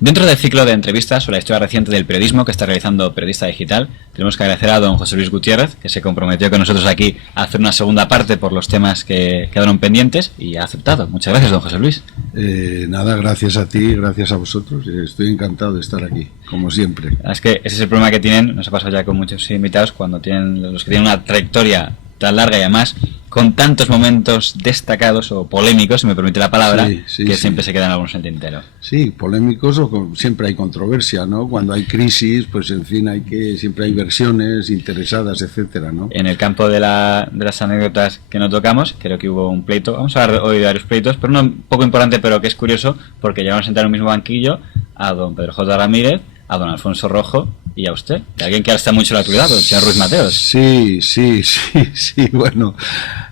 Dentro del ciclo de entrevistas sobre la historia reciente del periodismo que está realizando Periodista Digital, tenemos que agradecer a don José Luis Gutiérrez, que se comprometió con nosotros aquí a hacer una segunda parte por los temas que quedaron pendientes y ha aceptado. Muchas gracias, don José Luis. Nada, gracias a ti, gracias a vosotros. Estoy encantado de estar aquí, como siempre. Es que ese es el problema que tienen, nos ha pasado ya con muchos invitados, cuando tienen los que tienen una trayectoria tan larga y además con tantos momentos destacados o polémicos, si me permite la palabra, que siempre se quedan algunos en el tintero. Sí, polémicos siempre hay controversia, ¿no? Cuando hay crisis, pues en fin, siempre hay versiones interesadas, etcétera, ¿no? En el campo de las anécdotas que no tocamos, creo que hubo un pleito, vamos a hablar hoy de varios pleitos, pero uno poco importante, pero que es curioso, porque llevamos a sentar en un mismo banquillo a don Pedro J. Ramírez, a don Alfonso Rojo y a usted, de alguien que ahora está mucho en la actualidad, el señor Ruiz Mateos. Sí, bueno,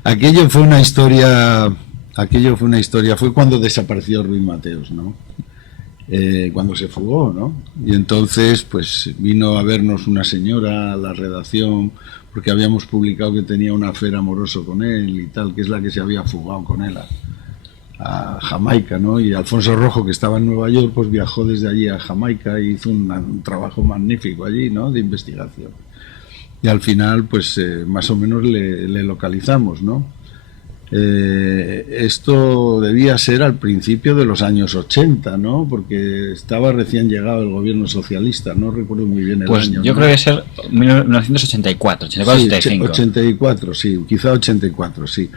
aquello fue una historia, fue cuando desapareció Ruiz Mateos, ¿no? Cuando se fugó, ¿no? Y entonces, pues vino a vernos una señora a la redacción, porque habíamos publicado que tenía un afer amoroso con él y tal, que es la que se había fugado con él a Jamaica, ¿no? Y Alfonso Rojo, que estaba en Nueva York, pues viajó desde allí a Jamaica y hizo un trabajo magnífico allí, ¿no? De investigación. Y al final, pues más o menos le localizamos, ¿no? Esto debía ser al principio de los años 80, ¿no? Porque estaba recién llegado el gobierno socialista, no recuerdo muy bien el año. Yo creo que debe ser 1984, 85. 84, sí, quizá 84, sí.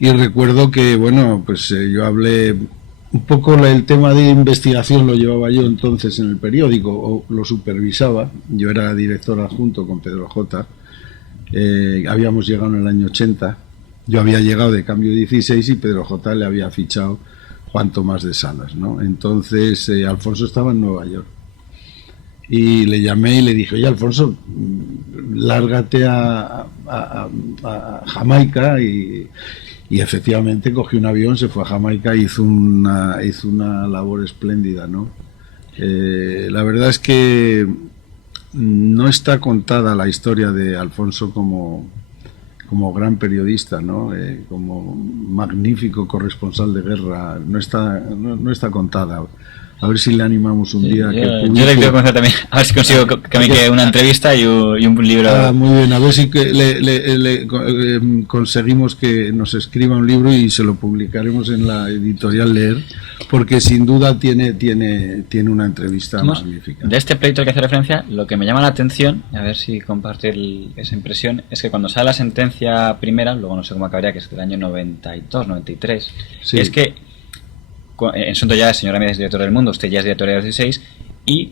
Y recuerdo que, bueno, pues yo hablé un poco, el tema de investigación lo llevaba yo entonces en el periódico, o lo supervisaba. Yo era director adjunto con Pedro J. Habíamos llegado en el año 80. Yo había llegado de Cambio 16 y Pedro J. le había fichado Juan Tomás de Salas, ¿no? Entonces Alfonso estaba en Nueva York. Y le llamé y le dije, oye, Alfonso, lárgate a Jamaica y efectivamente cogió un avión, se fue a Jamaica y hizo una labor espléndida, ¿no? La verdad es que no está contada la historia de Alfonso como gran periodista, ¿no? Como magnífico corresponsal de guerra, no está contada. A ver si le animamos un día. Yo le quiero conocer también, a ver si consigo que me quede una entrevista y un libro. Muy bien, a ver si conseguimos que nos escriba un libro y se lo publicaremos en la editorial Leer, porque sin duda tiene una entrevista magnífica. De este pleito al que hace referencia, lo que me llama la atención, a ver si compartir esa impresión, es que cuando sale la sentencia primera, luego no sé cómo acabaría, que es del año 92, 93, sí. Es que en Sonto ya el señor Ramírez es director del Mundo, usted ya es director de 16 y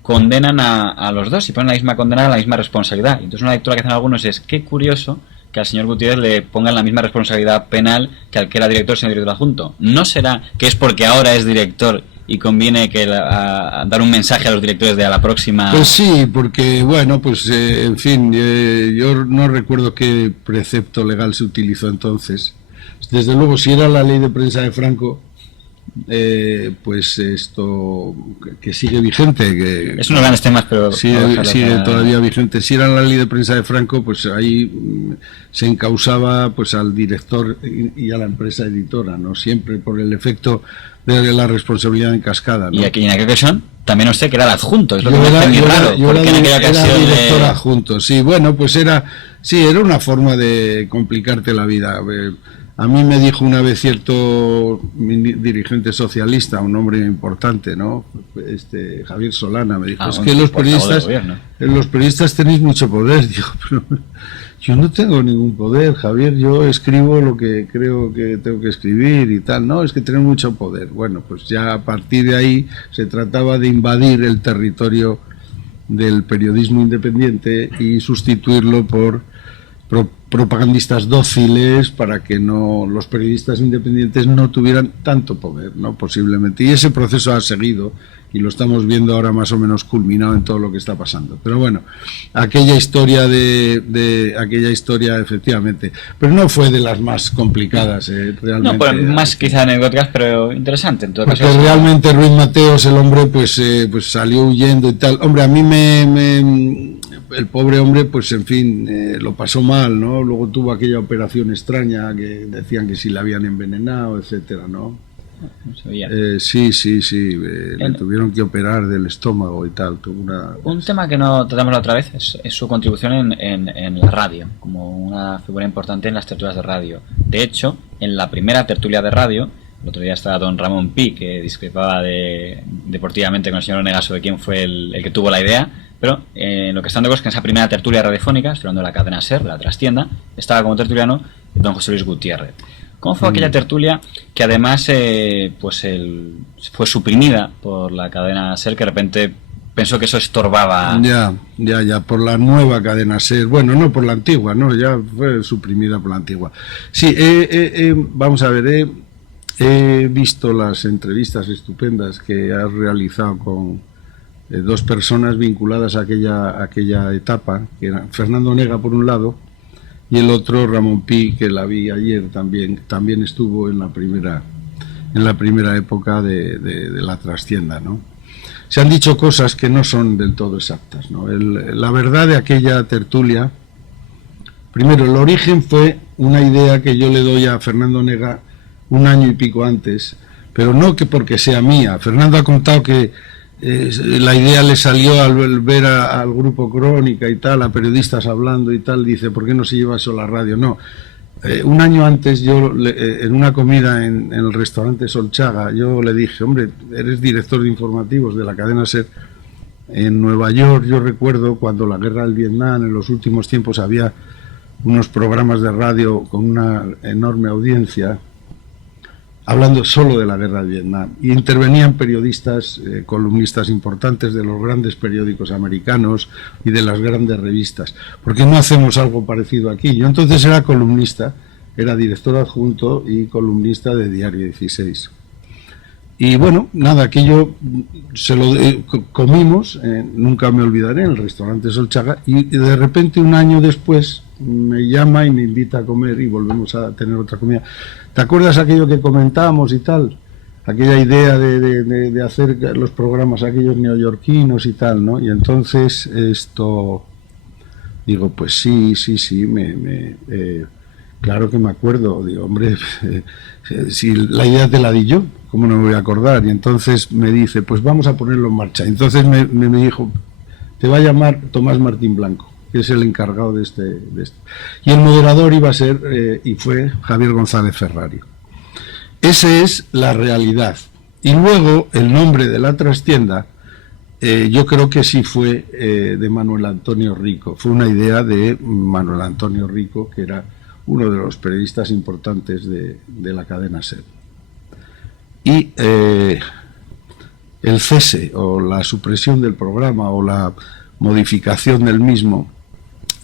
condenan a los dos y ponen la misma condena, la misma responsabilidad. Entonces una lectura que hacen algunos es, qué curioso que al señor Gutiérrez le pongan la misma responsabilidad penal que al que era director, señor director adjunto. ¿No será que es porque ahora es director y conviene que dar un mensaje a los directores de a la próxima? Pues sí, porque bueno, pues en fin, yo no recuerdo qué precepto legal se utilizó entonces. Desde luego, si era la ley de prensa de Franco, pues esto que sigue vigente, que es unos grandes temas, pero sigue todavía vigente. Si era la ley de prensa de Franco, pues ahí se encausaba pues al director y a la empresa editora, no siempre por el efecto de la responsabilidad en cascada, ¿no? Y aquí en aquella ocasión también usted que era el adjunto, es lo que era director adjunto, sí, bueno, pues era una forma de complicarte la vida. A mí me dijo una vez cierto dirigente socialista, un hombre importante, ¿no? Javier Solana, me dijo, es que los periodistas tenéis mucho poder. Digo, pero yo no tengo ningún poder, Javier, yo escribo lo que creo que tengo que escribir y tal. No, es que tenemos mucho poder. Bueno, pues ya a partir de ahí se trataba de invadir el territorio del periodismo independiente y sustituirlo por propagandistas dóciles para que los periodistas independientes no tuvieran tanto poder, ¿no? Posiblemente. Y ese proceso ha seguido y lo estamos viendo ahora más o menos culminado en todo lo que está pasando. Pero bueno, aquella historia efectivamente, pero no fue de las más complicadas, realmente. No, pues más quizá anecdóticas, pero interesante en todo caso. Porque realmente Ruiz Mateos, el hombre, pues salió huyendo y tal. Hombre, a mí el pobre hombre, pues en fin, lo pasó mal, ¿no? Luego tuvo aquella operación extraña que decían que si la habían envenenado, etcétera, ¿no? No sabía. Sí. Le tuvieron que operar del estómago y tal. Un tema que no tratamos la otra vez es su contribución en la radio, como una figura importante en las tertulias de radio. De hecho, en la primera tertulia de radio, el otro día estaba don Ramón Pi, que discrepaba deportivamente con el señor Onega sobre quién fue el que tuvo la idea, pero lo que están de acuerdo es que en esa primera tertulia radiofónica, estoy hablando de la cadena SER, la trastienda, estaba como tertuliano don José Luis Gutiérrez. ¿Cómo fue aquella tertulia que además fue suprimida por la cadena SER, que de repente pensó que eso estorbaba? Ya, por la nueva cadena SER. Bueno, no por la antigua, no, ya fue suprimida por la antigua. Sí, vamos a ver, he visto las entrevistas estupendas que has realizado con dos personas vinculadas a aquella etapa, que eran Fernando Onega por un lado, y el otro Ramón Pi, que la vi ayer también estuvo en la primera época de la trastienda, ¿no? Se han dicho cosas que no son del todo exactas, ¿no? La verdad de aquella tertulia, primero, el origen fue una idea que yo le doy a Fernando Onega un año y pico antes, pero no que porque sea mía. Fernando ha contado que la idea le salió al ver al grupo Crónica y tal, a periodistas hablando y tal, dice, ¿por qué no se lleva eso a la radio? No, un año antes yo, en una comida en el restaurante Solchaga, yo le dije, hombre, eres director de informativos de la cadena SER en Nueva York. Yo recuerdo cuando la guerra del Vietnam, en los últimos tiempos había unos programas de radio con una enorme audiencia, hablando solo de la guerra de Vietnam, y intervenían periodistas, columnistas importantes de los grandes periódicos americanos y de las grandes revistas. ¿Por qué no hacemos algo parecido aquí? Yo entonces era columnista, era director adjunto y columnista de Diario 16. Y bueno, nada, aquello se lo comimos, nunca me olvidaré, en el restaurante Solchaga, y de repente un año después me llama y me invita a comer y volvemos a tener otra comida. ¿Te acuerdas aquello que comentábamos y tal? Aquella idea de hacer los programas aquellos neoyorquinos y tal, ¿no? Y entonces digo, pues sí, claro que me acuerdo. Digo, hombre, si la idea te la di yo, ¿cómo no me voy a acordar? Y entonces me dice, pues vamos a ponerlo en marcha. Entonces me dijo, te va a llamar Tomás Martín Blanco, que es el encargado de esto. Y el moderador iba a ser, y fue Javier González Ferrari. Esa es la realidad. Y luego, el nombre de la trastienda, yo creo que sí fue de Manuel Antonio Rico. Fue una idea de Manuel Antonio Rico, que era uno de los periodistas importantes de la cadena SER. Y el cese, o la supresión del programa, o la modificación del mismo,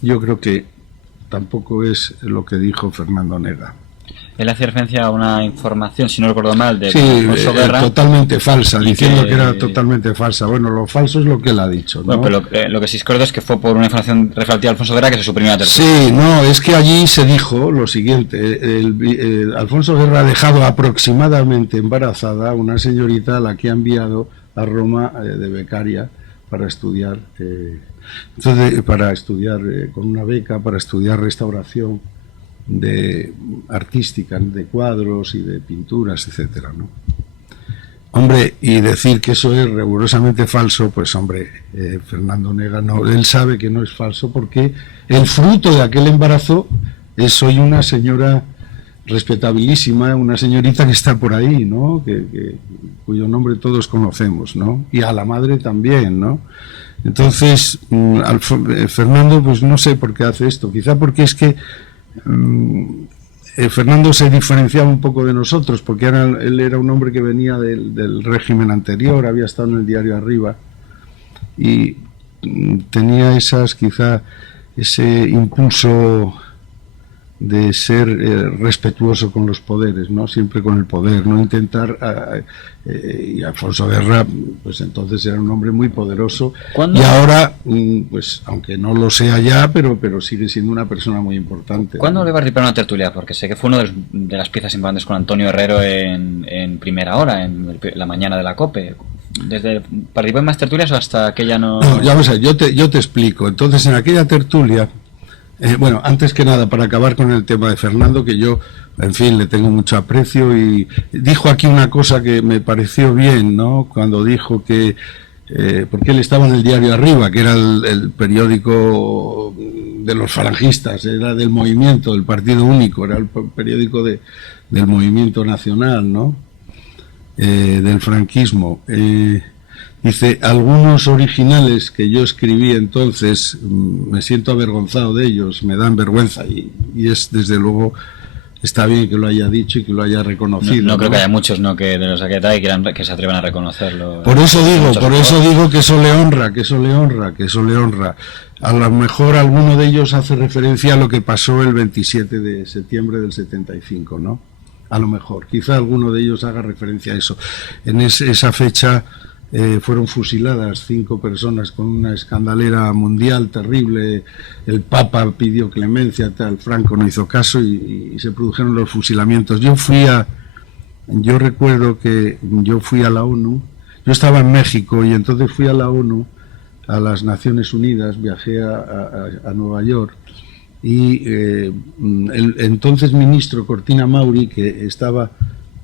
yo creo que tampoco es lo que dijo Fernando Onega. Él hacía referencia a una información, si no recuerdo mal, de Alfonso Guerra, totalmente falsa, diciendo que era totalmente falsa. Bueno, lo falso es lo que él ha dicho, ¿no? Bueno, pero lo que sí recuerdo es que fue por una información referente a Alfonso Guerra que se suprimió la tertulia. Sí, no, es que allí se dijo lo siguiente: Alfonso Guerra ha dejado aproximadamente embarazada a una señorita a la que ha enviado a Roma de becaria para estudiar, con una beca para estudiar restauración artística, de cuadros y de pinturas, etcétera, ¿no? Hombre, y decir que eso es rigurosamente falso, pues hombre, Fernando Onega no, él sabe que no es falso, porque el fruto de aquel embarazo es hoy una señora respetabilísima, una señorita que está por ahí, ¿no? Cuyo nombre todos conocemos, ¿no? Y a la madre también, ¿no? Entonces, Fernando, pues no sé por qué hace esto, quizá porque es que Fernando se diferenciaba un poco de nosotros, porque él era un hombre que venía del régimen anterior, había estado en el diario Arriba y tenía quizá ese impulso de ser respetuoso con los poderes, ¿no? Siempre con el poder, no intentar y Alfonso Guerra, pues entonces era un hombre muy poderoso. ¿Cuándo? Y ahora, pues aunque no lo sea ya, pero sigue siendo una persona muy importante. ¿Cuándo le participó en una tertulia? Porque sé que fue una de las piezas importantes con Antonio Herrero en Primera Hora, en la mañana de la COPE. ¿Participó en más tertulias o hasta aquella no? No, ya ves, yo te explico. Entonces, en aquella tertulia Bueno, antes que nada, para acabar con el tema de Fernando, que yo, en fin, le tengo mucho aprecio, y dijo aquí una cosa que me pareció bien, ¿no? Cuando dijo que, porque él estaba en el diario Arriba, que era el periódico de los falangistas, era del movimiento, del Partido Único, era el periódico del movimiento nacional, ¿no? Del franquismo. Dice, algunos originales que yo escribí entonces, me siento avergonzado de ellos, me dan vergüenza, y es, desde luego, está bien que lo haya dicho y que lo haya reconocido. No creo que haya muchos, ¿no?, que de los Agueta y que se atrevan a reconocerlo. Por eso digo que eso le honra, que eso le honra. A lo mejor alguno de ellos hace referencia a lo que pasó el 27 de septiembre del 75, ¿no? A lo mejor, quizá alguno de ellos haga referencia a eso. En esa fecha fueron fusiladas 5 personas con una escandalera mundial terrible. El Papa pidió clemencia, tal, Franco no hizo caso y se produjeron los fusilamientos. Yo recuerdo que yo fui a la ONU, yo estaba en México y entonces fui a la ONU, a las Naciones Unidas, viajé a Nueva York, y el entonces ministro Cortina Mauri, que estaba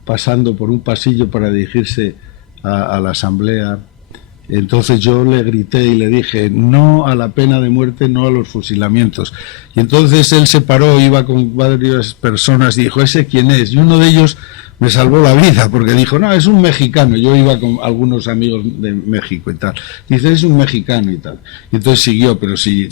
pasando por un pasillo para dirigirse a la asamblea, entonces yo le grité y le dije no a la pena de muerte, no a los fusilamientos, y entonces él se paró, iba con varias personas y dijo, ¿ese quién es? Y uno de ellos me salvó la vida, porque dijo, no, es un mexicano. Yo iba con algunos amigos de México y tal, dice, es un mexicano y tal, y entonces siguió. Pero sí,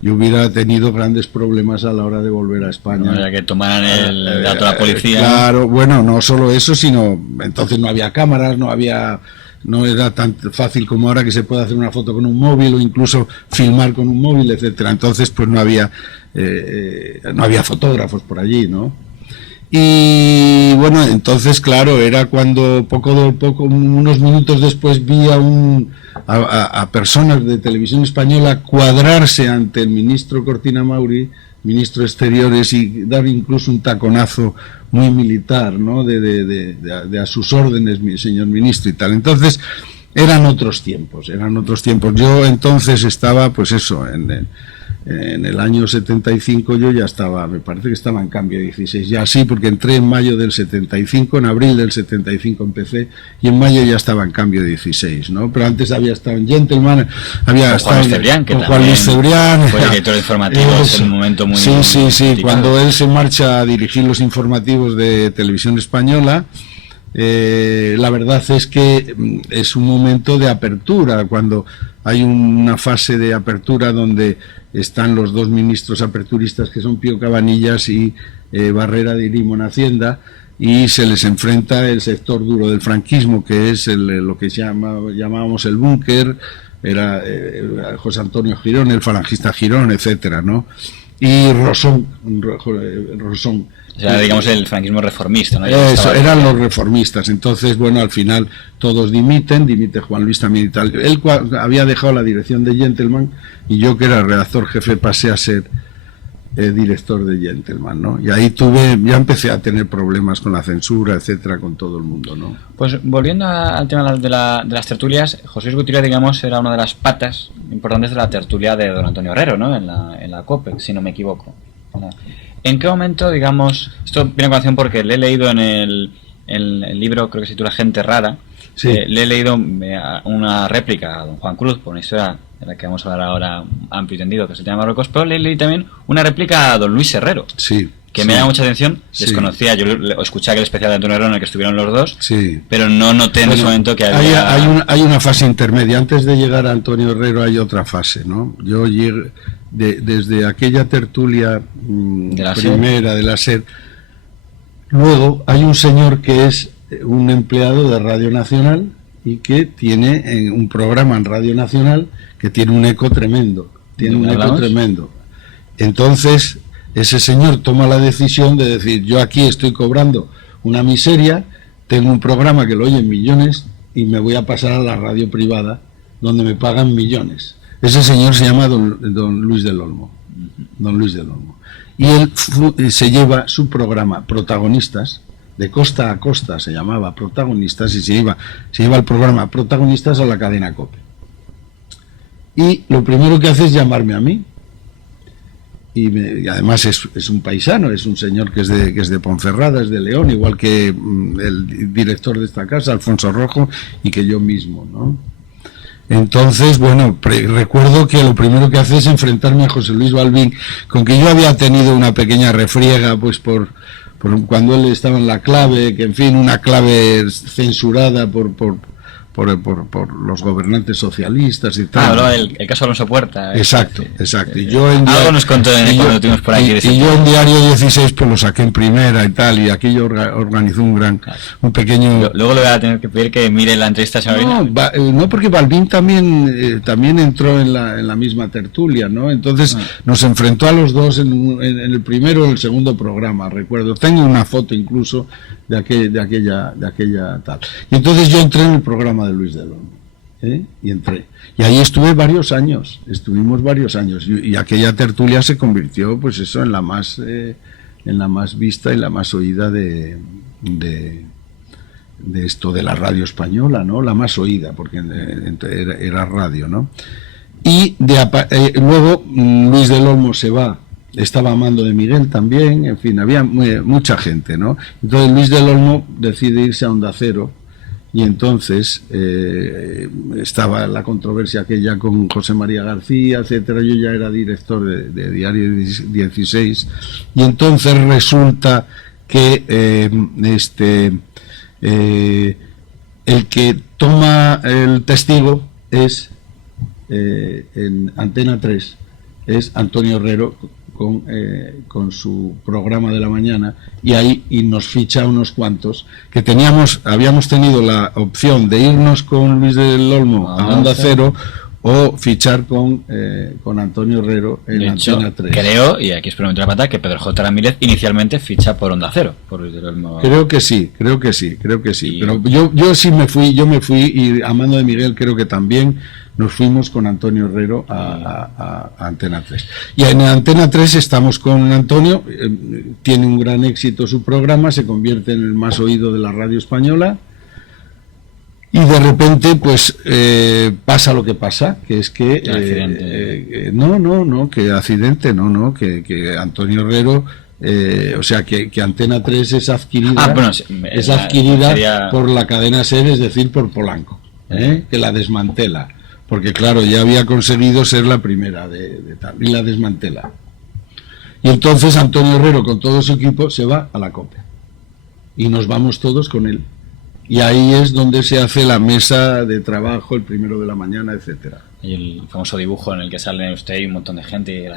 yo hubiera tenido grandes problemas a la hora de volver a España. No, ya que tomaran el dato de la policía. Claro, bueno, no solo eso, sino entonces no había cámaras, no era tan fácil como ahora, que se puede hacer una foto con un móvil o incluso filmar con un móvil, etcétera. Entonces pues no había fotógrafos por allí, ¿no? Y bueno, entonces claro, era cuando poco, unos minutos después vi a personas de Televisión Española cuadrarse ante el ministro Cortina Mauri, ministro de Exteriores, y dar incluso un taconazo muy militar, ¿no? De a sus órdenes, mi señor ministro y tal. Entonces eran otros tiempos. Yo entonces estaba, pues eso, en el año 75 yo ya estaba, me parece que estaba en Cambio 16, ya sí, porque entré en mayo del 75, en abril del 75 empecé, y en mayo ya estaba en Cambio 16, ¿no? Pero antes había estado en Gentleman, había estado con Juan Luis Cebrián, fue director de informativos en un momento muy... Sí, cuando él se marcha a dirigir los informativos de Televisión Española, la verdad es que es un momento de apertura, cuando hay una fase de apertura donde están los dos ministros aperturistas, que son Pío Cabanillas y Barrera de Irimo en Hacienda, y se les enfrenta el sector duro del franquismo, que es lo que llamábamos el búnker, era José Antonio Girón, el falangista Girón, etcétera, ¿no? Y Rosón. O sea, digamos el franquismo reformista, ¿no? Eso, eran los reformistas. Entonces, bueno, al final todos dimite Juan Luis también y tal. Él había dejado la dirección de Gentleman, y yo, que era redactor jefe, pasé a ser director de Gentleman, ¿no? Y ahí ya empecé a tener problemas con la censura, etcétera, con todo el mundo, ¿no? Pues volviendo al tema de las tertulias, José Luis Gutiérrez, digamos, era una de las patas importantes de la tertulia de don Antonio Herrero, ¿no? En la COPE, si no me equivoco. ¿En qué momento, digamos, esto viene a colación porque le he leído en el libro, creo que se titula Gente Rara, sí. Le he leído una réplica a don Juan Cruz, por una historia de la que vamos a hablar ahora amplio y tendido, que se llama Marruecos, pero le leí también una réplica a don Luis Herrero, sí, que me llama mucha atención. Desconocía, yo escuché aquel especial de Antonio Herrero en el que estuvieron los dos, pero no noté en ese momento que había... Hay una fase intermedia. Antes de llegar a Antonio Herrero hay otra fase, ¿no? Yo llegué desde aquella tertulia primera de la SER. Luego hay un señor que es un empleado de Radio Nacional y que tiene un programa en Radio Nacional que tiene un eco tremendo. Entonces, ese señor toma la decisión de decir, yo aquí estoy cobrando una miseria, tengo un programa que lo oyen millones y me voy a pasar a la radio privada donde me pagan millones. Ese señor se llama don Luis del Olmo. Don Luis del Olmo. Y él se lleva su programa Protagonistas, de costa a costa se llamaba Protagonistas, y se lleva el programa Protagonistas a la cadena COPE. Y lo primero que hace es llamarme a mí. y además es un paisano, es un señor que es de Ponferrada, es de León, igual que el director de esta casa, Alfonso Rojo, y que yo mismo, ¿no? Entonces, bueno, recuerdo que lo primero que hace es enfrentarme a José Luis Balbín, con que yo había tenido una pequeña refriega, pues por cuando él estaba en la clave, que en fin, una clave censurada por los gobernantes socialistas y tal. El caso Alonso Puerta. Exacto, exacto. Y yo algo nos contó cuando estuvimos por aquí. Y yo en Diario 16 pues lo saqué en primera y tal, y aquello organizó un pequeño... Luego le voy a tener que pedir que mire la entrevista a Sabrina. No, porque Balbín también entró en la misma tertulia, ¿no? Entonces nos enfrentó a los dos en el primero o el segundo programa, recuerdo. Tengo una foto incluso de aquella tal. Y entonces yo entré en el programa de Luis del Olmo, y entré. Y ahí estuvimos varios años, y aquella tertulia se convirtió, pues eso, en la más vista y la más oída de esto de la radio española, ¿no? La más oída, porque era radio, ¿no? Y luego Luis del Olmo se va. Estaba Amando de Miguel también, en fin, había mucha gente, ¿no? Entonces Luis del Olmo decide irse a Onda Cero, y entonces estaba la controversia aquella con José María García, etcétera. Yo ya era director de Diario 16, y entonces resulta que el que toma el testigo es en Antena 3, es Antonio Herrero, con su programa de la mañana, y nos ficha unos cuantos que habíamos tenido la opción de irnos con Luis del Olmo a Onda Cero o fichar con Antonio Herrero en Antena 3. Creo, y aquí experimento la pata, que Pedro J. Ramírez inicialmente ficha por Onda Cero, por Luis del Olmo. Creo que sí. Pero yo sí me fui, y Amando de Miguel creo que también nos fuimos con Antonio Herrero a Antena 3. Y en Antena 3 estamos con Antonio, tiene un gran éxito su programa, se convierte en el más oído de la radio española, y de repente pues pasa lo que pasa, que es que que Antonio Herrero, o sea que Antena 3 es adquirida, por la cadena SER, es decir, por Polanco, que la desmantela, porque claro, ya había conseguido ser la primera de tal, y la desmantela. Y entonces Antonio Herrero con todo su equipo se va a la COPE, y nos vamos todos con él. Y ahí es donde se hace la mesa de trabajo, el primero de la mañana, etcétera. Y el famoso dibujo en el que sale usted y un montón de gente.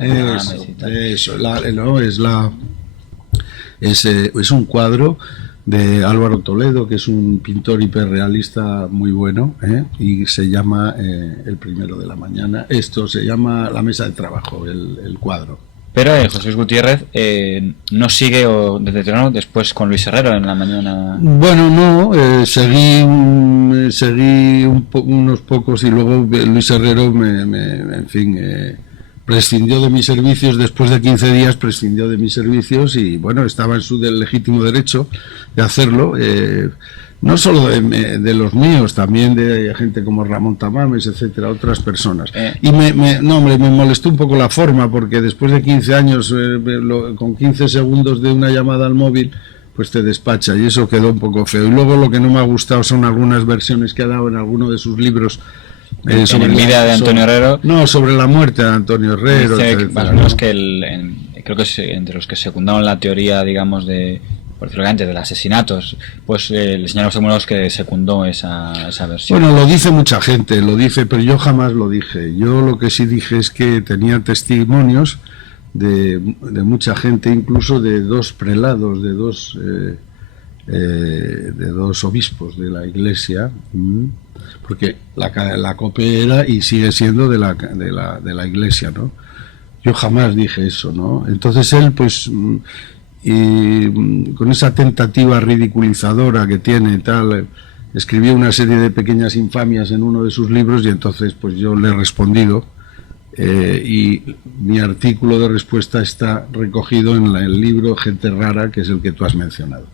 Es un cuadro de Álvaro Toledo, que es un pintor hiperrealista muy bueno, y se llama el primero de la mañana. Esto se llama la mesa de trabajo, el cuadro. Pero José Luis Gutiérrez no sigue desde Trono después con Luis Herrero en la mañana. Bueno, no, seguí unos pocos, y luego Luis Herrero prescindió de mis servicios. Después de 15 días prescindió de mis servicios, y bueno, estaba en su legítimo derecho de hacerlo, no solo de los míos, también de gente como Ramón Tamames, etcétera, otras personas. Y me molestó un poco la forma, porque después de 15 años, con 15 segundos de una llamada al móvil, pues te despacha, y eso quedó un poco feo. Y luego lo que no me ha gustado son algunas versiones que ha dado en alguno de sus libros sobre la vida de Antonio Herrero. No, sobre la muerte de Antonio Herrero. Creo que es entre los que secundaron la teoría, digamos, por decirlo antes, de asesinatos, pues el señor José Moros que secundó esa versión. Bueno, lo dice mucha gente, pero yo jamás lo dije. Yo lo que sí dije es que tenía testimonios de mucha gente, incluso de dos prelados, de dos obispos de la Iglesia, porque la COPE era y sigue siendo de la Iglesia, ¿no? Yo jamás dije eso, ¿no? Entonces él, pues, y con esa tentativa ridiculizadora que tiene y tal, escribió una serie de pequeñas infamias en uno de sus libros, y entonces pues yo le he respondido, y mi artículo de respuesta está recogido en el libro Gente Rara, que es el que tú has mencionado.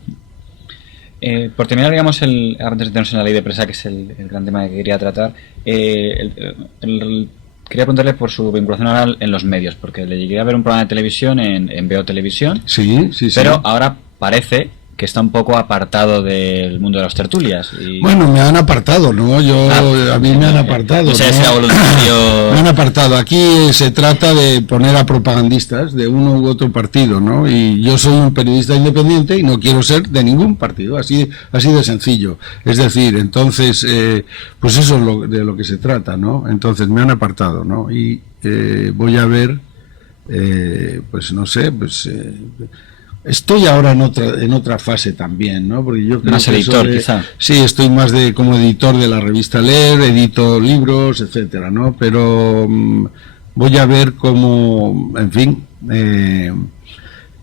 Por terminar, digamos, antes de tenernos en la ley de prensa, que es el gran tema que quería tratar, el quería preguntarle por su vinculación ahora en los medios, porque le llegué a ver un programa de televisión en Veo Televisión, sí, pero ahora parece que está un poco apartado del mundo de las tertulias. Bueno, me han apartado, ¿no? A mí me han apartado. O sea, ese voluntario... Me han apartado. Aquí se trata de poner a propagandistas de uno u otro partido, ¿no? Y yo soy un periodista independiente y no quiero ser de ningún partido, así de sencillo. Es decir, entonces, pues eso es de lo que se trata, ¿no? Entonces me han apartado, ¿no? Y voy a ver, pues no sé, pues... estoy ahora en otra fase también, ¿no? Porque yo creo más editor, quizá. Sí, estoy más como editor de la revista Leer, edito libros, etcétera, ¿no? Pero voy a ver cómo, en fin,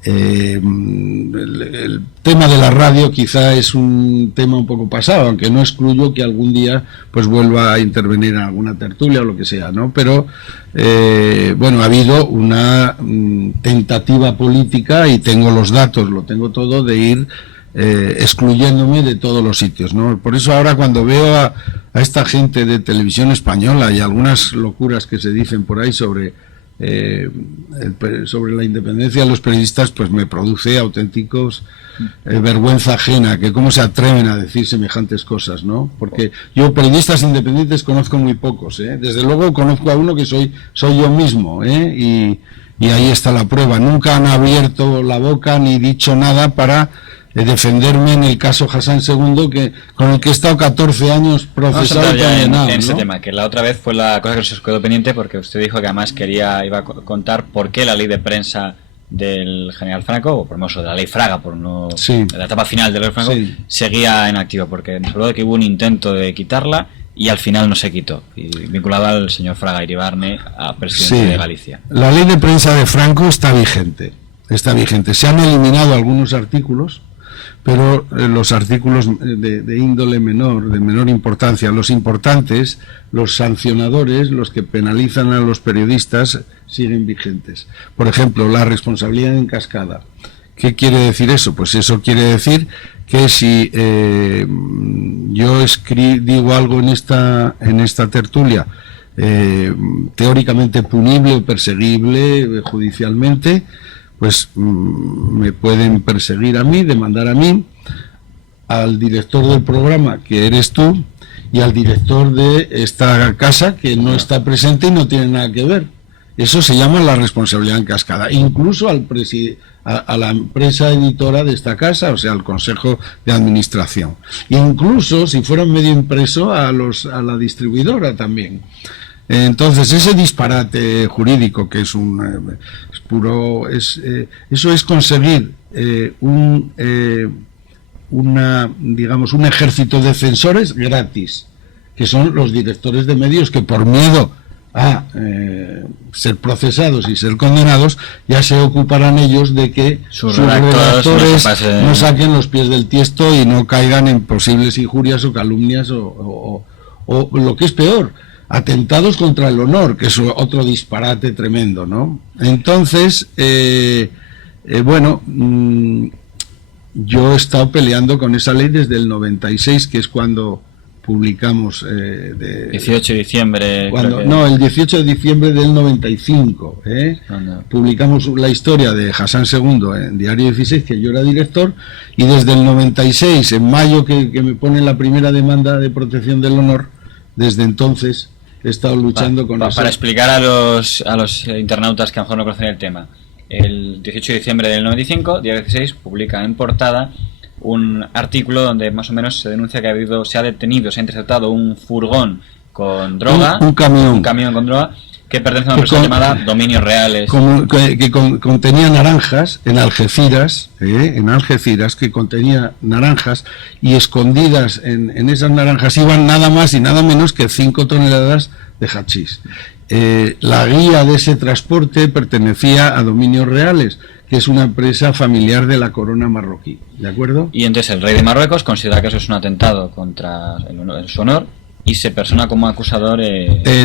el tema de la radio quizá es un tema un poco pasado, aunque no excluyo que algún día pues vuelva a intervenir en alguna tertulia o lo que sea, ¿no? Pero bueno, ha habido una tentativa política, y tengo los datos, lo tengo todo, de ir excluyéndome de todos los sitios, ¿no? Por eso ahora cuando veo a esta gente de Televisión Española y algunas locuras que se dicen por ahí sobre la independencia de los periodistas, pues me produce auténticos vergüenza ajena, que cómo se atreven a decir semejantes cosas, ¿no? Porque yo periodistas independientes conozco muy pocos, desde luego conozco a uno que soy yo mismo, y ahí está la prueba. Nunca han abierto la boca ni dicho nada para defenderme en el caso Hassan II, con el que he estado 14 años procesado y condenado, en ese tema, que la otra vez fue la cosa que se os quedó pendiente, porque usted dijo que además iba a contar por qué la ley de prensa del general Franco, o por lo menos de la ley Fraga, por no la etapa final de la ley Franco, seguía en activo, porque nos habló de que hubo un intento de quitarla y al final no se quitó, y vinculado al señor Fraga Iribarne, a presidente de Galicia. La ley de prensa de Franco está vigente. Se han eliminado algunos artículos, pero los artículos de índole menor, de menor importancia, los importantes, los sancionadores, los que penalizan a los periodistas, siguen vigentes. Por ejemplo, la responsabilidad en cascada. ¿Qué quiere decir eso? Pues eso quiere decir que si yo digo algo en esta tertulia teóricamente punible o perseguible judicialmente, pues me pueden perseguir a mí, demandar a mí, al director del programa, que eres tú, y al director de esta casa, que no está presente y no tiene nada que ver. Eso se llama la responsabilidad en cascada. Incluso a la empresa editora de esta casa, o sea, al Consejo de Administración. Incluso, si fuera un medio impreso, a la distribuidora también. Entonces, ese disparate jurídico, que es eso es conseguir un ejército de censores gratis, que son los directores de medios, que por miedo a ser procesados y ser condenados, ya se ocuparán ellos de que sus redactores no saquen los pies del tiesto y no caigan en posibles injurias o calumnias o lo que es peor, atentados contra el honor, que es otro disparate tremendo, ¿no? Entonces, yo he estado peleando con esa ley desde el 96, que es cuando publicamos... 18 de diciembre... No, el 18 de diciembre del 95, publicamos la historia de Hassan II en Diario 16, que yo era director, y desde el 96, en mayo, que me ponen la primera demanda de protección del honor, desde entonces he estado luchando con eso. Para explicar a los internautas que a lo mejor no conocen el tema, el 18 de diciembre del 95, Diario 16 publica en portada un artículo donde más o menos se denuncia que se ha interceptado un furgón con droga, un camión con droga, que pertenece a una empresa llamada Dominios Reales. Que contenía naranjas en Algeciras, que contenía naranjas, y escondidas en esas naranjas iban nada más y nada menos que 5 toneladas de hachís. La guía de ese transporte pertenecía a Dominios Reales, que es una empresa familiar de la corona marroquí, ¿de acuerdo? Y entonces el rey de Marruecos considera que eso es un atentado contra su honor, y se persona como acusador.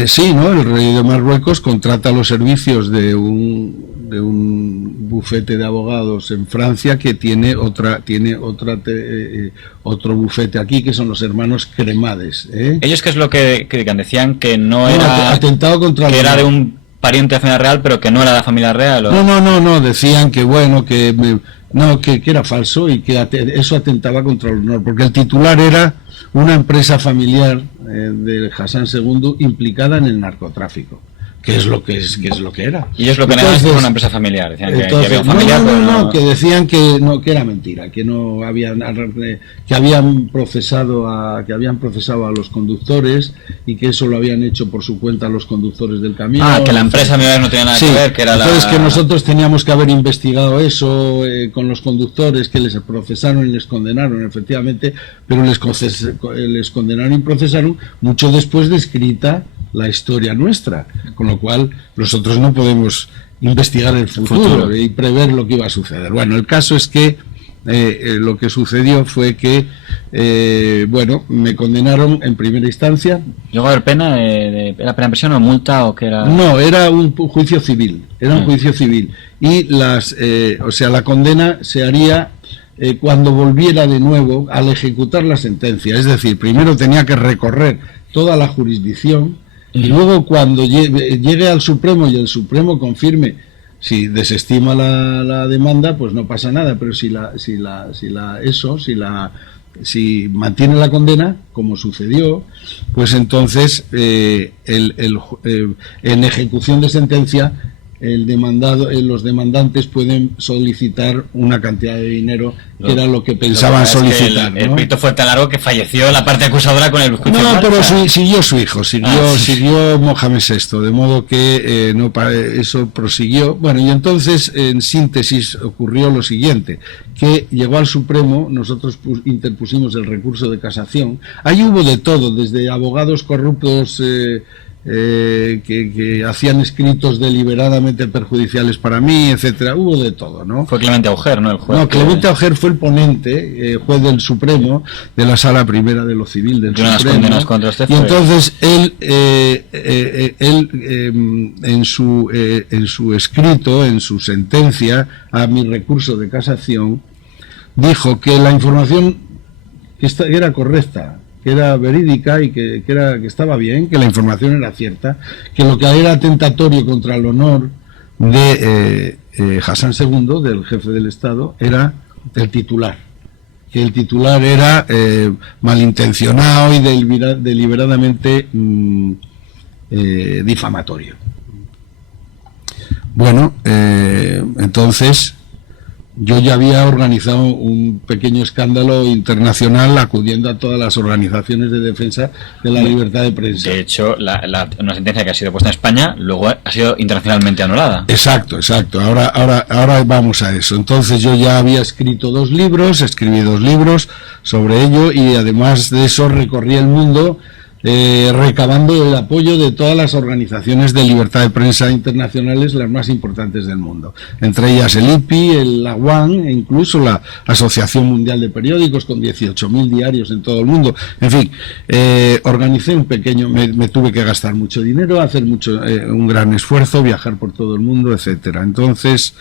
Sí, ¿no? El rey de Marruecos contrata los servicios de un un bufete de abogados en Francia que tiene otro bufete aquí, que son los hermanos Cremades. ¿Ellos qué es lo que critican? Decían que no era atentado contra que era de un pariente de la familia real, pero que no era de la familia real. ¿o? No, decían que bueno, que era falso y que eso atentaba contra el honor, porque el titular era una empresa familiar de Hassan II implicada en el narcotráfico, que es lo que era. Y es lo que negaban, que era una empresa familiar. Decían que había un familiar, que decían que era mentira, que no habían que habían procesado a los conductores y que eso lo habían hecho por su cuenta los conductores del camión. Que la empresa familiar no tenía nada que ver, que era entonces que nosotros teníamos que haber investigado eso con los conductores, que les procesaron y les condenaron efectivamente, pero les condenaron y procesaron mucho después de escrita la historia nuestra, con lo cual nosotros no podemos investigar el futuro y prever lo que iba a suceder. Bueno, el caso es que lo que sucedió fue que me condenaron en primera instancia. ¿Llegó a haber pena? ¿Era pena de prisión o multa o qué era? No, era un juicio civil, un juicio civil, y la condena se haría cuando volviera de nuevo al ejecutar la sentencia, es decir, primero tenía que recorrer toda la jurisdicción. Y luego cuando llegue al Supremo y el Supremo confirme, si desestima la demanda, pues no pasa nada, pero si mantiene la condena, como sucedió, pues entonces en ejecución de sentencia los demandantes pueden solicitar una cantidad de dinero que era lo que pensaban solicitar. El pleito fue tan largo que falleció la parte acusadora con el juicio. No, pero siguió su hijo, siguió Mohamed VI, de modo que eso prosiguió. Bueno, y entonces, en síntesis, ocurrió lo siguiente, que llegó al Supremo, nosotros interpusimos el recurso de casación. Ahí hubo de todo, desde abogados corruptos que hacían escritos deliberadamente perjudiciales para mí, etcétera, hubo de todo, ¿no? Fue Clemente Auger, ¿no? El juez. No, Clemente Auger fue el ponente, juez del Supremo, de la Sala Primera de lo Civil del Supremo. Y entonces él en su escrito, en su sentencia a mi recurso de casación, dijo que la información que era correcta, que era verídica y que estaba bien, que la información era cierta, que lo que era atentatorio contra el honor de Hassan II, del jefe del Estado, era el titular, que el titular era malintencionado y deliberadamente difamatorio. Bueno, entonces yo ya había organizado un pequeño escándalo internacional acudiendo a todas las organizaciones de defensa de la libertad de prensa. De hecho, una sentencia que ha sido puesta en España luego ha sido internacionalmente anulada. Exacto. Ahora vamos a eso. Entonces yo ya había escribí 2 libros sobre ello, y además de eso recorrí el mundo recabando el apoyo de todas las organizaciones de libertad de prensa internacionales, las más importantes del mundo, entre ellas el IPI, la UAN e incluso la Asociación Mundial de Periódicos, con 18.000 diarios en todo el mundo. En fin, organicé un pequeño, me tuve que gastar mucho dinero, hacer un gran esfuerzo, viajar por todo el mundo, etcétera. Entonces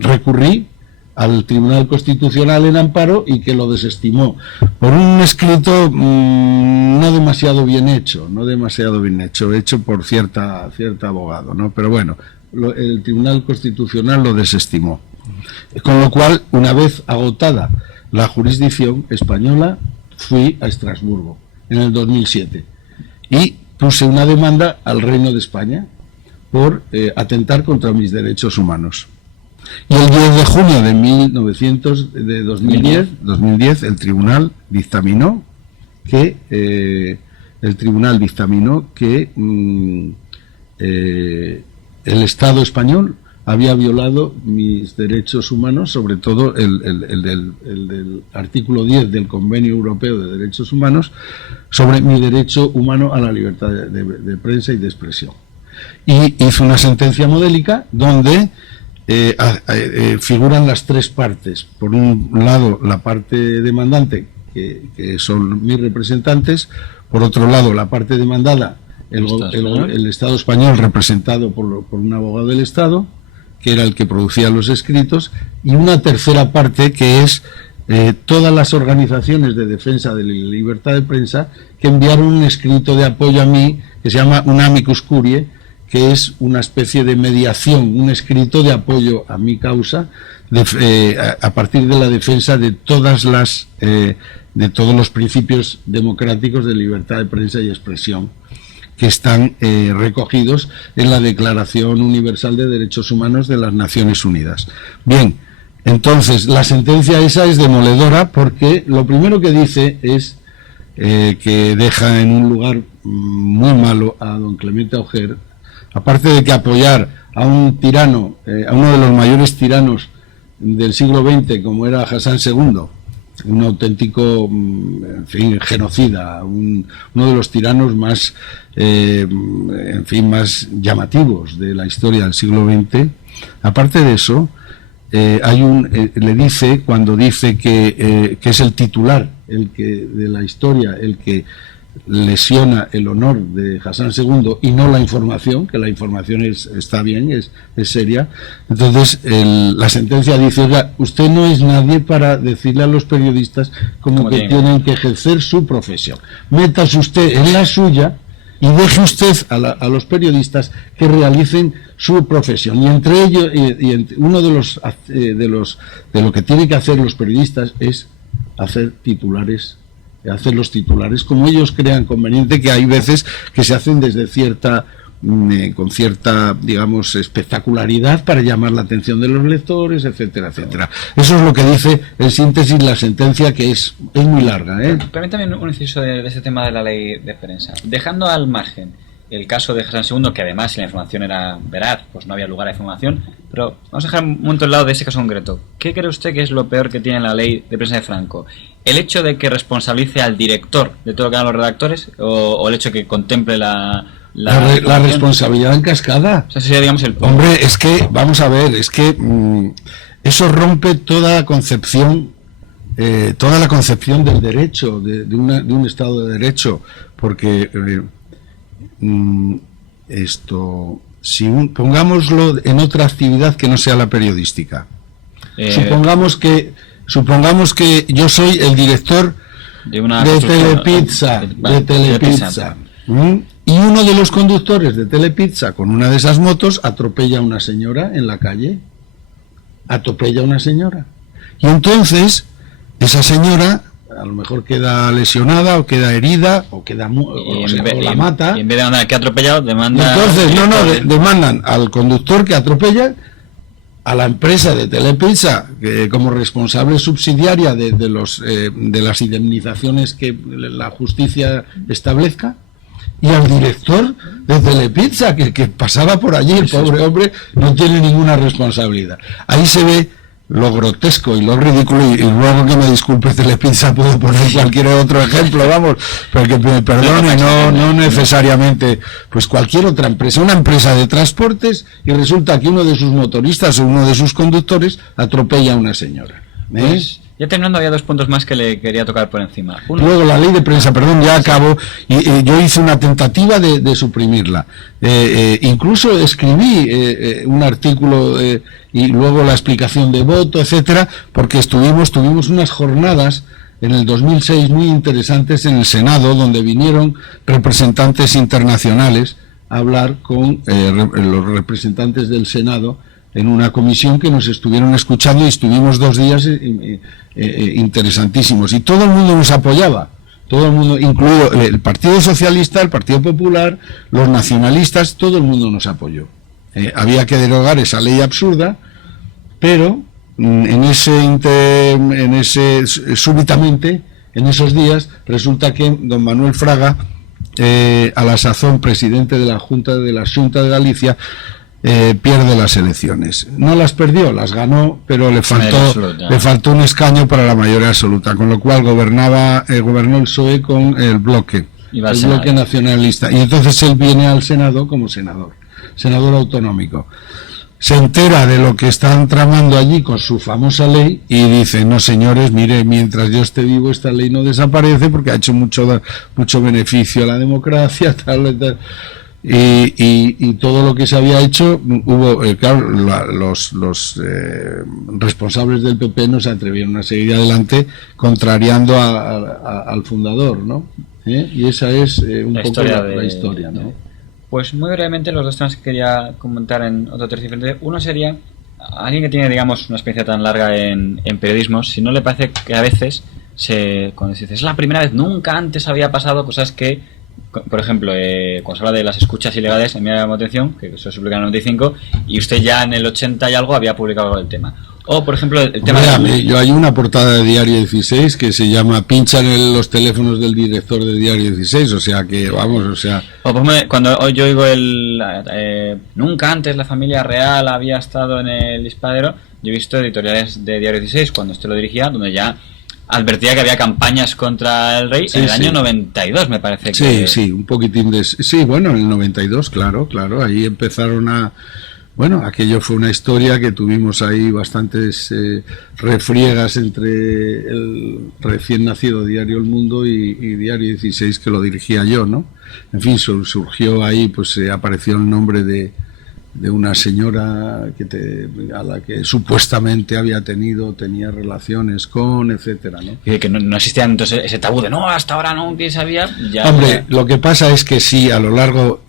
recurrí al Tribunal Constitucional en amparo, y que lo desestimó por un escrito no demasiado bien hecho, hecho por cierta abogado, ¿no? Pero bueno, el Tribunal Constitucional lo desestimó. Con lo cual, una vez agotada la jurisdicción española, fui a Estrasburgo en el 2007 y puse una demanda al Reino de España por atentar contra mis derechos humanos. Y el 10 de junio de 2010, el tribunal dictaminó que el Estado español había violado mis derechos humanos, sobre todo el del artículo 10 del Convenio Europeo de Derechos Humanos, sobre mi derecho humano a la libertad de prensa y de expresión. Y hizo una sentencia modélica donde figuran las 3 partes. Por un lado, la parte demandante, que son mis representantes; por otro lado, la parte demandada, el Estado español representado por un abogado del Estado, que era el que producía los escritos, y una tercera parte que es todas las organizaciones de defensa de la libertad de prensa que enviaron un escrito de apoyo a mí, que se llama un amicus curiae, que es una especie de mediación, un escrito de apoyo a mi causa, a partir de la defensa de todos los principios democráticos de libertad de prensa y expresión que están recogidos en la Declaración Universal de Derechos Humanos de las Naciones Unidas. Bien, entonces la sentencia esa es demoledora, porque lo primero que dice es que deja en un lugar muy malo a don Clemente Auger, aparte de que apoyar a un tirano, a uno de los mayores tiranos del siglo XX, como era Hassan II, un auténtico, en fin, genocida, uno de los tiranos más, en fin, más llamativos de la historia del siglo XX. Aparte de eso, le dice, cuando dice que es el titular, de la historia, el que lesiona el honor de Hassan II y no la información, que la información está bien, es seria. Entonces la sentencia dice: oiga, usted no es nadie para decirle a los periodistas como que tienen que ejercer su profesión. Métase usted en la suya y deje usted a los periodistas que realicen su profesión. Y entre ellos, uno de lo que tienen que hacer los periodistas es hacer los titulares como ellos crean conveniente, que hay veces que se hacen desde con cierta, digamos, espectacularidad para llamar la atención de los lectores, etcétera, etcétera. Eso es lo que dice en síntesis la sentencia, que es muy larga, ¿eh? Permítame un inciso de ese tema de la ley de prensa. Dejando al margen el caso de Hassan II, que además, si la información era veraz, pues no había lugar a información, pero vamos a dejar un momento al lado de ese caso concreto. ¿Qué cree usted que es lo peor que tiene la ley de prensa de Franco? ¿El hecho de que responsabilice al director de todo lo que hagan los redactores, o el hecho de que contemple la responsabilidad en cascada? O sea, sería, digamos, el punto. Hombre, es que, vamos a ver, es que eso rompe toda la concepción del derecho, de un Estado de Derecho, porque pongámoslo en otra actividad que no sea la periodística. Supongamos que yo soy el director de Telepizza, y uno de los conductores de Telepizza, con una de esas motos, atropella a una señora en la calle. Y entonces esa señora a lo mejor queda lesionada, o queda herida, o la mata. Y en vez de mandar que ha atropellado, demanda. Entonces, demandan al conductor que atropella, a la empresa de Telepizza, como responsable subsidiaria de las indemnizaciones que la justicia establezca, y al director de Telepizza, que pasaba por allí, el pobre hombre no tiene ninguna responsabilidad. Ahí se ve lo grotesco y lo ridículo, y luego, que me disculpe Telepizza, puedo poner cualquier otro ejemplo, vamos, pero que me perdone, no necesariamente, pues cualquier otra empresa, una empresa de transportes, y resulta que uno de sus motoristas o uno de sus conductores atropella a una señora. Pues, ya terminando, había dos puntos más que le quería tocar por encima. Luego la ley de prensa, ya acabo, y yo hice una tentativa de suprimirla. Incluso escribí un artículo y luego la explicación de voto, etcétera, porque tuvimos unas jornadas en el 2006 muy interesantes en el Senado, donde vinieron representantes internacionales a hablar con los representantes del Senado en una comisión que nos estuvieron escuchando, y estuvimos 2 días interesantísimos, y todo el mundo nos apoyaba, todo el mundo, incluido el Partido Socialista, el Partido Popular, los nacionalistas, todo el mundo nos apoyó. Había que derogar esa ley absurda, pero súbitamente, en esos días, resulta que don Manuel Fraga, a la sazón presidente de la Junta de Galicia, pierde las elecciones. No las perdió, las ganó, pero le faltó un escaño para la mayoría absoluta, con lo cual gobernó el PSOE con el bloque nacionalista, y entonces él viene al Senado como senador autonómico. se entera de lo que están tramando allí con su famosa ley y dice, no señores, mire, mientras yo esté vivo esta ley no desaparece porque ha hecho mucho beneficio a la democracia, tal. Y todo lo que se había hecho, hubo, claro, los responsables del PP no se atrevieron a seguir adelante contrariando al fundador, ¿no? Y esa es un poco la historia, ¿no? Pues muy brevemente los dos temas que quería comentar en otro tercio diferente. Uno sería alguien que tiene, digamos, una experiencia tan larga en periodismo, si no le parece que a veces cuando se dice es la primera vez, nunca antes había pasado cosas que, por ejemplo, cuando se habla de las escuchas ilegales, a mí me llama la atención que eso se publica en el 95 y usted ya en el 80 y algo había publicado algo del tema. O, por ejemplo, el tema yo hay una portada de Diario 16 que se llama Pinchan en los teléfonos del director de Diario 16, o sea que, vamos, o sea... O pues, cuando yo oigo nunca antes la familia real había estado en el disparadero, yo he visto editoriales de Diario 16 cuando usted lo dirigía, donde ya advertía que había campañas contra el rey en el año 92, me parece que... Sí, un poquitín de... Sí, bueno, en el 92, claro, ahí empezaron a... Bueno, aquello fue una historia que tuvimos ahí bastantes refriegas entre el recién nacido Diario El Mundo y Diario 16 que lo dirigía yo, ¿no? En fin, surgió ahí, pues apareció el nombre de una señora a la que supuestamente tenía relaciones con, etcétera, ¿no? Y que no existía entonces ese tabú de no, hasta ahora no, ¿quién sabía? Hombre, lo que pasa es que sí, a lo largo,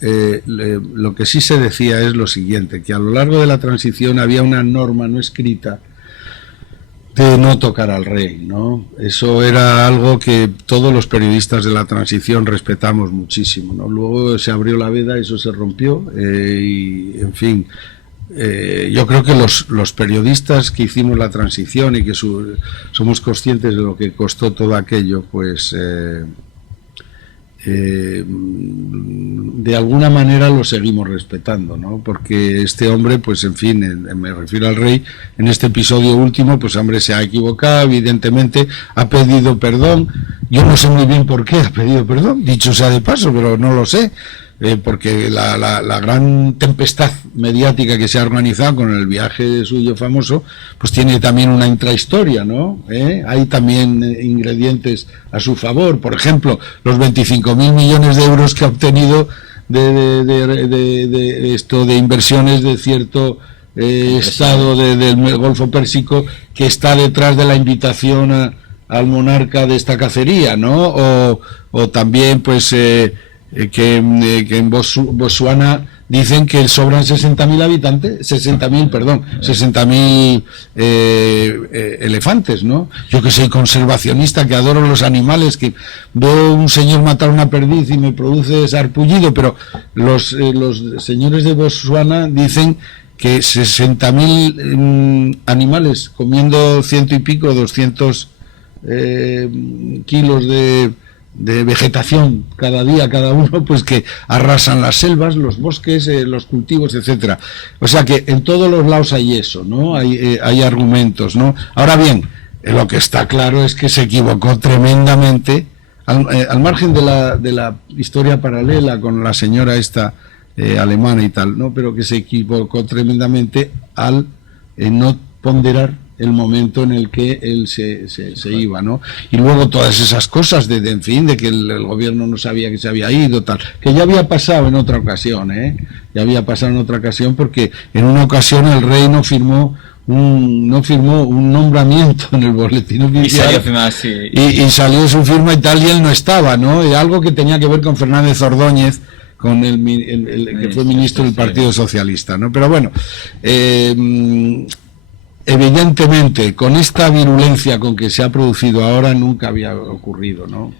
lo que sí se decía es lo siguiente, que a lo largo de la transición había una norma no escrita de no tocar al rey, ¿no? Eso era algo que todos los periodistas de la transición respetamos muchísimo, ¿no? Luego se abrió la veda, eso se rompió y, en fin, yo creo que los periodistas que hicimos la transición y que somos conscientes de lo que costó todo aquello, pues... de alguna manera lo seguimos respetando, ¿no? Porque este hombre, pues en fin, me refiero al rey, en este episodio último, pues hombre, se ha equivocado, evidentemente, ha pedido perdón, yo no sé muy bien por qué ha pedido perdón, dicho sea de paso, pero no lo sé, porque la gran tempestad mediática que se ha organizado con el viaje suyo famoso, pues tiene también una intrahistoria, ¿no? Hay también ingredientes a su favor, por ejemplo, los 25.000 millones de euros que ha obtenido de esto de inversiones de cierto estado del Golfo Pérsico que está detrás de la invitación al monarca de esta cacería, ¿no? O también, pues... que en Botsuana dicen que sobran 60.000 habitantes, 60.000 elefantes, ¿no? Yo que soy conservacionista, que adoro los animales, que veo un señor matar una perdiz y me produce sarpullido, pero los señores de Botsuana dicen que 60.000 animales comiendo 100 y pico, 200 kilos de vegetación cada día, cada uno, pues que arrasan las selvas, los bosques, los cultivos, etcétera. O sea que en todos los lados hay eso, ¿no? Hay argumentos, ¿no? Ahora bien, lo que está claro es que se equivocó tremendamente, al margen de la historia paralela con la señora esta alemana y tal, ¿no? Pero que se equivocó tremendamente al no ponderar el momento en el que él se iba, ¿no? Y luego todas esas cosas en fin, de que el gobierno no sabía que se había ido, tal, que ya había pasado en otra ocasión, ya había pasado en otra ocasión, porque en una ocasión el rey no firmó un nombramiento en el boletín oficial y salió su firma y tal, y él no estaba, ¿no? Y algo que tenía que ver con Fernández Ordóñez, con el que fue ministro del Partido Socialista, ¿no? Pero bueno, evidentemente, con esta virulencia con que se ha producido ahora, nunca había ocurrido, ¿no?